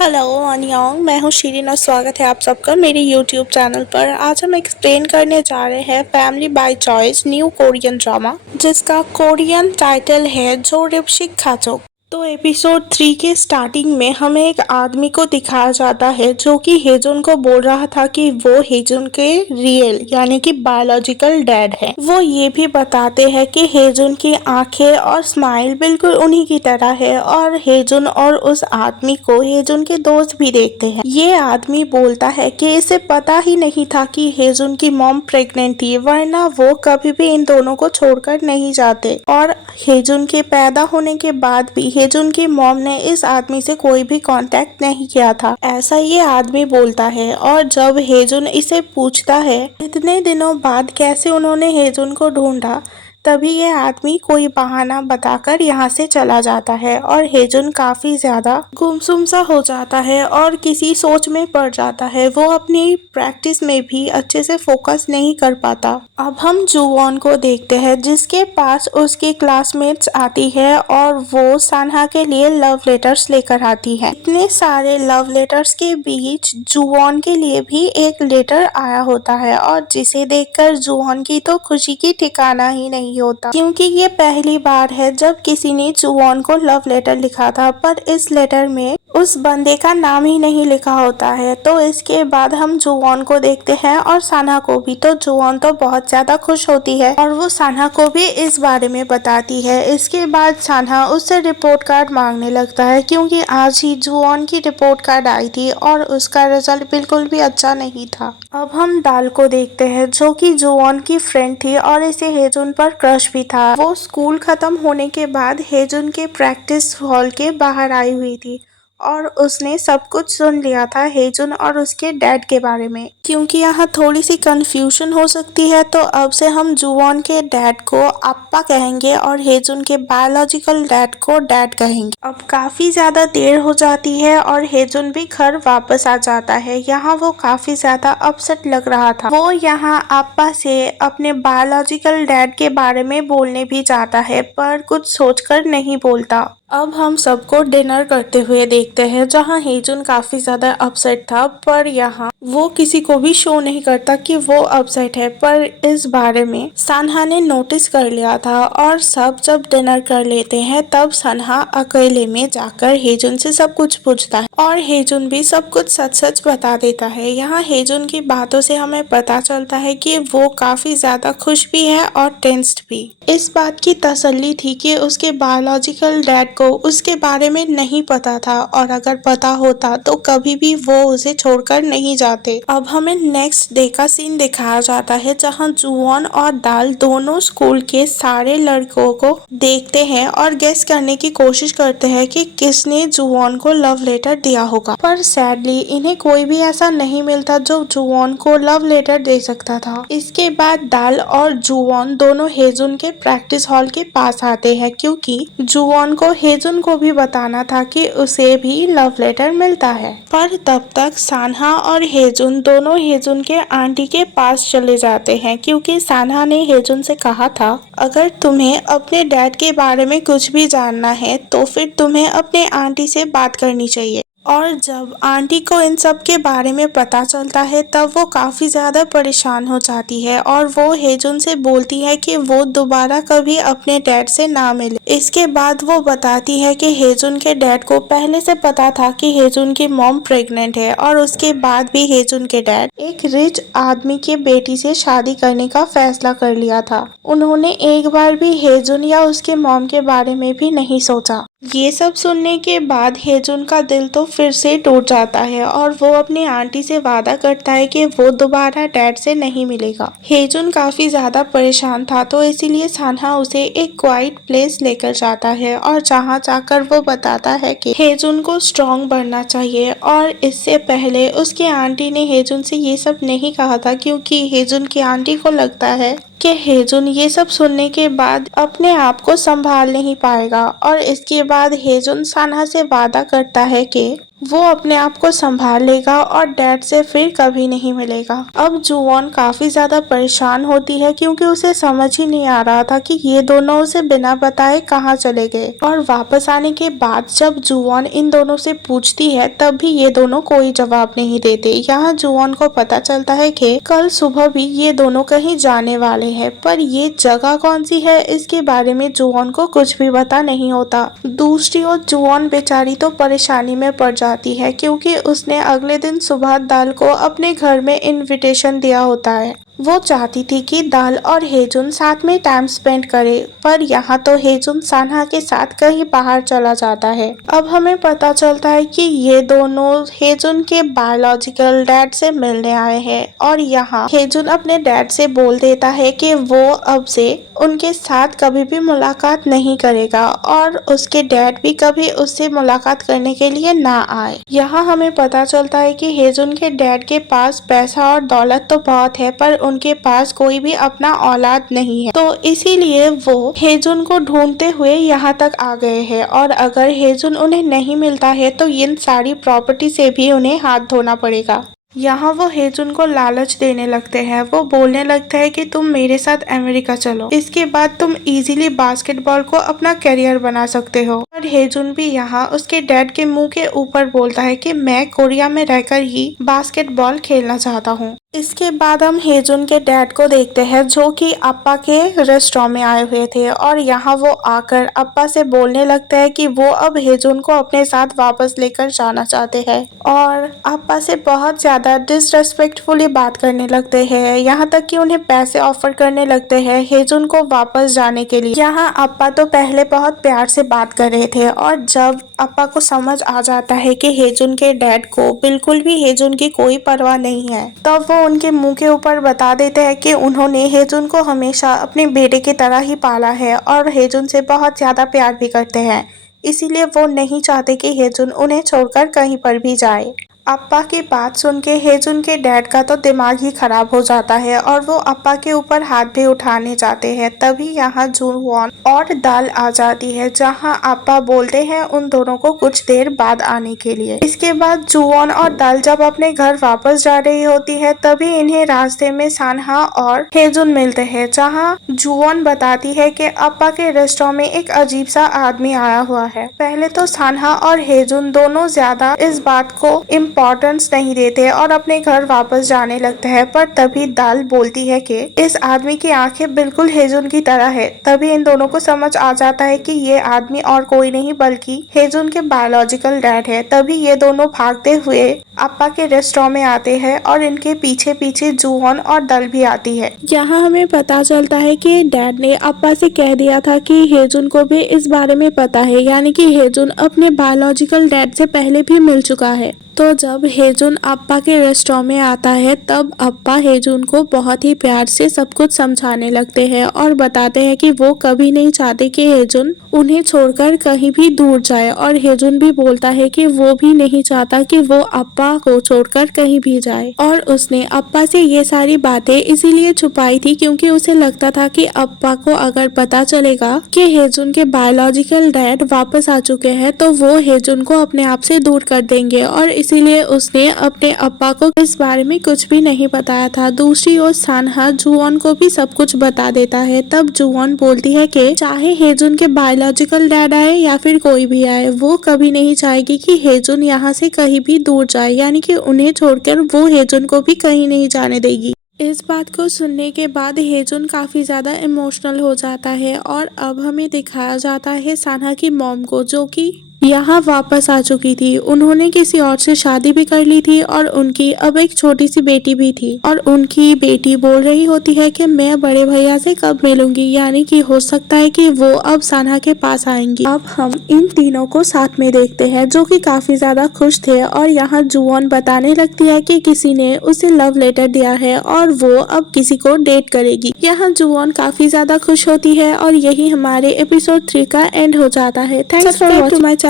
Hello अनियोंग, मैं हूँ शीरीन और स्वागत है आप सबका मेरे यूट्यूब चैनल पर। आज हम एक्सप्लेन करने जा रहे हैं family by choice new Korean drama, जिसका कोरियन टाइटल है जो रिप्शिक खाचोक। तो एपिसोड 3 के स्टार्टिंग में हमें एक आदमी को दिखाया जाता है जो कि हेजुन को बोल रहा था कि वो हेजुन के रियल यानी कि बायोलॉजिकल डैड है। वो ये भी बताते हैं कि हेजुन की आंखें और स्माइल बिल्कुल उन्हीं की तरह है और हेजुन और उस आदमी को हेजुन के दोस्त भी देखते हैं। ये आदमी बोलता है कि इसे पता ही नहीं था कि हेजुन की मॉम प्रेग्नेंट थी, वरना वो कभी भी इन दोनों को छोड़कर नहीं जाते। और हेजुन के पैदा होने के बाद भी हेजुन की मॉम ने इस आदमी से कोई भी कांटेक्ट नहीं किया था, ऐसा ये आदमी बोलता है। और जब हेजुन इसे पूछता है इतने दिनों बाद कैसे उन्होंने हेजुन को ढूंढा, तभी ये आदमी कोई बहाना बताकर यहाँ से चला जाता है और हेजुन काफी ज्यादा गुमसुम सा हो जाता है और किसी सोच में पड़ जाता है। वो अपनी प्रैक्टिस में भी अच्छे से फोकस नहीं कर पाता। अब हम जुवॉन को देखते हैं जिसके पास उसकी क्लासमेट्स आती है और वो सान्हा के लिए लव लेटर्स लेकर आती है। इतने सारे लव लेटर्स के बीच जुवॉन के लिए भी एक लेटर आया होता है और जिसे देखकर जुवॉन की तो खुशी की ठिकाना ही नहीं होता, क्योंकि ये पहली बार है जब किसी ने जुवॉन को लव लेटर लिखा था, पर इस लेटर में उस बंदे का नाम ही नहीं लिखा होता है। तो इसके बाद हम जुवॉन को देखते हैं और सान्हा को भी। तो जुवॉन तो बहुत ज्यादा खुश होती है और वो सान्हा को भी इस बारे में बताती है। इसके बाद सान्हा उससे रिपोर्ट कार्ड मांगने लगता है क्योंकि आज ही जुवॉन की रिपोर्ट कार्ड आई थी और उसका रिजल्ट बिल्कुल भी अच्छा नहीं था। अब हम दाल को देखते हैं जो कि जुवॉन की फ्रेंड थी और इसे हेजुन पर क्रश भी था। वो स्कूल खत्म होने के बाद हेजुन के प्रैक्टिस हॉल के बाहर आई हुई थी और उसने सब कुछ सुन लिया था हेजुन और उसके डैड के बारे में। क्योंकि यहाँ थोड़ी सी कंफ्यूजन हो सकती है तो अब से हम जुवॉन के डैड को अप्पा कहेंगे और हेजुन के बायोलॉजिकल डैड को डैड कहेंगे। अब काफी ज्यादा देर हो जाती है और हेजुन भी घर वापस आ जाता है। यहाँ वो काफी ज्यादा अपसेट लग रहा था। वो यहाँ अप्पा से अपने बायोलॉजिकल डैड के बारे में बोलने भी जाता है पर कुछ सोचकर नहीं बोलता। अब हम सबको डिनर करते हुए देखते हैं जहाँ हेजुन काफी ज्यादा अपसेट था, पर यहाँ वो किसी को भी शो नहीं करता कि वो अपसेट है। पर इस बारे में सान्हा ने नोटिस कर लिया था और सब जब डिनर कर लेते हैं तब सान्हा अकेले में जाकर हेजुन से सब कुछ पूछता है और हेजुन भी सब कुछ सच सच बता देता है। यहाँ हेजुन की बातों से हमें पता चलता है कि वो काफी ज्यादा खुश भी है और टेंस्ड भी। इस बात की तसल्ली थी कि उसके बायोलॉजिकल डैड को उसके बारे में नहीं पता था और अगर पता होता तो कभी भी वो उसे छोड़कर नहीं जाते। अब हमें नेक्स्ट डे का सीन दिखाया जाता है जहां जुवॉन और दाल दोनों स्कूल के सारे लड़कों को देखते हैं और गेस करने की कोशिश करते हैं कि किसने जुवॉन को लव लेटर दिया होगा। पर सैडली इन्हें कोई भी ऐसा नहीं मिलता जो जुवॉन को लव लेटर दे सकता था। इसके बाद दाल और जुवॉन दोनों हेजुन के प्रैक्टिस हॉल के पास आते हैं क्योंकि जुवॉन को हेजुन को भी बताना था कि उसे भी लव लेटर मिलता है। पर तब तक सान्हा और हेजुन दोनों हेजुन के आंटी के पास चले जाते हैं क्योंकि सान्हा ने हेजुन से कहा था अगर तुम्हें अपने डैड के बारे में कुछ भी जानना है तो फिर तुम्हें अपने आंटी से बात करनी चाहिए। और जब आंटी को इन सब के बारे में पता चलता है तब वो काफी ज्यादा परेशान हो जाती है और वो हेजुन से बोलती है कि वो दोबारा कभी अपने डैड से ना मिले। इसके बाद वो बताती है कि हेजुन के डैड को पहले से पता था कि हेजुन की मॉम प्रेग्नेंट है और उसके बाद भी हेजुन के डैड एक रिच आदमी की बेटी से शादी करने का फैसला कर लिया था। उन्होंने एक बार भी हेजुन या उसके मॉम के बारे में भी नहीं सोचा। ये सब सुनने के बाद हेजुन का दिल तो फिर से टूट जाता है और वो अपनी आंटी से वादा करता है कि वो दोबारा डैड से नहीं मिलेगा। हेजुन काफी ज्यादा परेशान था तो इसीलिए सान्हा उसे एक क्वाइट प्लेस लेकर जाता है और जहाँ जाकर वो बताता है कि हेजुन को स्ट्रॉन्ग बनना चाहिए। और इससे पहले उसके आंटी ने हेजुन से ये सब नहीं कहा था क्योंकि हेजुन की आंटी को लगता है कि हेजुन ये सब सुनने के बाद अपने आप को संभाल नहीं पाएगा। और इसके बाद हेजुन सान्हा से वादा करता है कि वो अपने आप को संभाल लेगा और डैड से फिर कभी नहीं मिलेगा। अब जुवॉन काफी ज्यादा परेशान होती है क्योंकि उसे समझ ही नहीं आ रहा था कि ये दोनों उसे बिना बताए कहाँ चले गए। और वापस आने के बाद जब जुवॉन इन दोनों से पूछती है तब भी ये दोनों कोई जवाब नहीं देते। यहाँ जुवॉन को पता चलता है कि कल सुबह भी ये दोनों कहीं जाने वाले हैं, पर ये जगह कौन सी है इसके बारे में जुवॉन को कुछ भी पता नहीं होता। दूसरी ओर जुवॉन बेचारी तो परेशानी में पड़ जाती है क्योंकि उसने अगले दिन सुबह दाल को अपने घर में इनविटेशन दिया होता है। वो चाहती थी कि दाल और हेजुन साथ में टाइम स्पेंड करे, पर यहाँ तो हेजुन सान्हा के साथ कहीं बाहर चला जाता है। अब हमें पता चलता है कि ये दोनों हेजुन के बायोलॉजिकल डैड से मिलने आए हैं और यहाँ हेजुन अपने डैड से बोल देता है कि वो अब से उनके साथ कभी भी मुलाकात नहीं करेगा और उसके डैड भी कभी उससे मुलाकात करने के लिए ना आए। यहाँ हमें पता चलता है कि हेजुन के डैड के पास पैसा और दौलत तो बहुत है, पर उनके पास कोई भी अपना औलाद नहीं है, तो इसीलिए वो हेजुन को ढूंढते हुए यहाँ तक आ गए हैं। और अगर हेजुन उन्हें नहीं मिलता है तो इन सारी प्रॉपर्टी से भी उन्हें हाथ धोना पड़ेगा। यहाँ वो हेजुन को लालच देने लगते हैं। वो बोलने लगता है कि तुम मेरे साथ अमेरिका चलो, इसके बाद तुम इजीली बास्केटबॉल को अपना करियर बना सकते हो। और हेजुन भी यहाँ उसके डैड के मुंह के ऊपर बोलता है कि मैं कोरिया में रहकर ही बास्केटबॉल खेलना चाहता हूँ। इसके बाद हम हेजुन के डैड को देखते हैं जो कि अप्पा के रेस्टोरेंट में आए हुए थे और यहाँ वो आकर अप्पा से बोलने लगता है कि वो अब हेजुन को अपने साथ वापस लेकर जाना चाहते हैं और अप्पा से बहुत ज्यादा डिसरेस्पेक्टफुली बात करने लगते हैं, यहाँ तक कि उन्हें पैसे ऑफर करने लगते हैं हेजुन को वापस जाने के लिए। यहाँ अप्पा तो पहले बहुत प्यार से बात कर रहे थे और जब अप्पा को समझ आ जाता है कि हेजुन के डैड को बिल्कुल भी हेजुन की कोई परवाह नहीं है, तब वो उनके मुंह के ऊपर बता देते हैं कि उन्होंने हेजुन को हमेशा अपने बेटे की तरह ही पाला है और हेजुन से बहुत ज्यादा प्यार भी करते हैं, इसीलिए वो नहीं चाहते कि हेजुन उन्हें छोड़कर कहीं पर भी जाए। अप्पा की बात सुन के हेजुन के डैड का तो दिमाग ही खराब हो जाता है और वो अप्पा के ऊपर हाथ भी उठाने जाते हैं। तभी यहाँ जुवॉन और दाल आ जाती है जहाँ अप्पा बोलते हैं उन दोनों को कुछ देर बाद आने के लिए। इसके बाद जुवॉन और दाल जब अपने घर वापस जा रही होती है तभी इन्हें रास्ते में सान्हा और हेजुन मिलते हैं, जहाँ जुवॉन बताती है कि अप्पा के रेस्टोरेंट में एक अजीब सा आदमी आया हुआ है। पहले तो सान्हा और हेजुन दोनों ज्यादा इस बात को इम्पोर्टेंस नहीं देते और अपने घर वापस जाने लगते हैं, पर तभी दाल बोलती है कि इस आदमी की आंखें बिल्कुल हेजुन की तरह है। तभी इन दोनों को समझ आ जाता है कि ये आदमी और कोई नहीं बल्कि हेजुन के बायोलॉजिकल डैड है। तभी ये दोनों भागते हुए अप्पा के रेस्टोरेंट में आते हैं और इनके पीछे पीछे जुवॉन और दाल भी आती है। यहाँ हमें पता चलता है कि डैड ने अप्पा से कह दिया था कि हेजुन को भी इस बारे में पता है, यानी कि हेजुन अपने बायोलॉजिकल डैड से पहले भी मिल चुका है। तो जब हेजुन अप्पा के रेस्टोरेंट में आता है तब अप्पा हेजुन को बहुत ही प्यार से सब कुछ समझाने लगते हैं और बताते हैं कि वो कभी नहीं चाहते कि हेजुन उन्हें छोड़कर कहीं भी दूर जाए और हेजुन भी बोलता है कि वो भी नहीं चाहता कि वो अप्पा को छोड़कर कहीं भी जाए और उसने अप्पा से ये सारी बातें इसीलिए छुपाई थी क्योंकि उसे लगता था कि अप्पा को अगर पता चलेगा कि हेजुन के बायोलॉजिकल डैड वापस आ चुके हैं तो वो हेजुन को अपने आप से दूर कर देंगे और इसीलिए उसने अपने अप्पा को इस बारे में कुछ भी नहीं बताया था। दूसरी ओर सान्हा जुवॉन को भी सब कुछ बता देता है। तब जुवॉन बोलती है कि चाहे हेजुन के बायोलॉजिकल डैड आए या फिर कोई भी आए, वो कभी नहीं चाहेगी कि हेजुन यहाँ से कहीं भी दूर जाए, यानी कि उन्हें छोड़कर वो हेजुन को भी कहीं नहीं जाने देगी। इस बात को सुनने के बाद हेजुन काफी ज्यादा इमोशनल हो जाता है और अब हमें दिखाया जाता है सान्हा की मॉम को, जो कि यहाँ वापस आ चुकी थी। उन्होंने किसी और से शादी भी कर ली थी और उनकी अब एक छोटी सी बेटी भी थी और उनकी बेटी बोल रही होती है कि मैं बड़े भैया से कब मिलूंगी, यानी कि हो सकता है कि वो अब सान्हा के पास आएंगी। अब हम इन तीनों को साथ में देखते हैं जो कि काफी ज्यादा खुश थे और यहाँ जुवॉन बताने लगती है कि किसी ने उसे लव लेटर दिया है और वो अब किसी को डेट करेगी। यहाँ जुवॉन काफी ज्यादा खुश होती है और यही हमारे एपिसोड 3 का एंड हो जाता है। Thanks for watching my channel.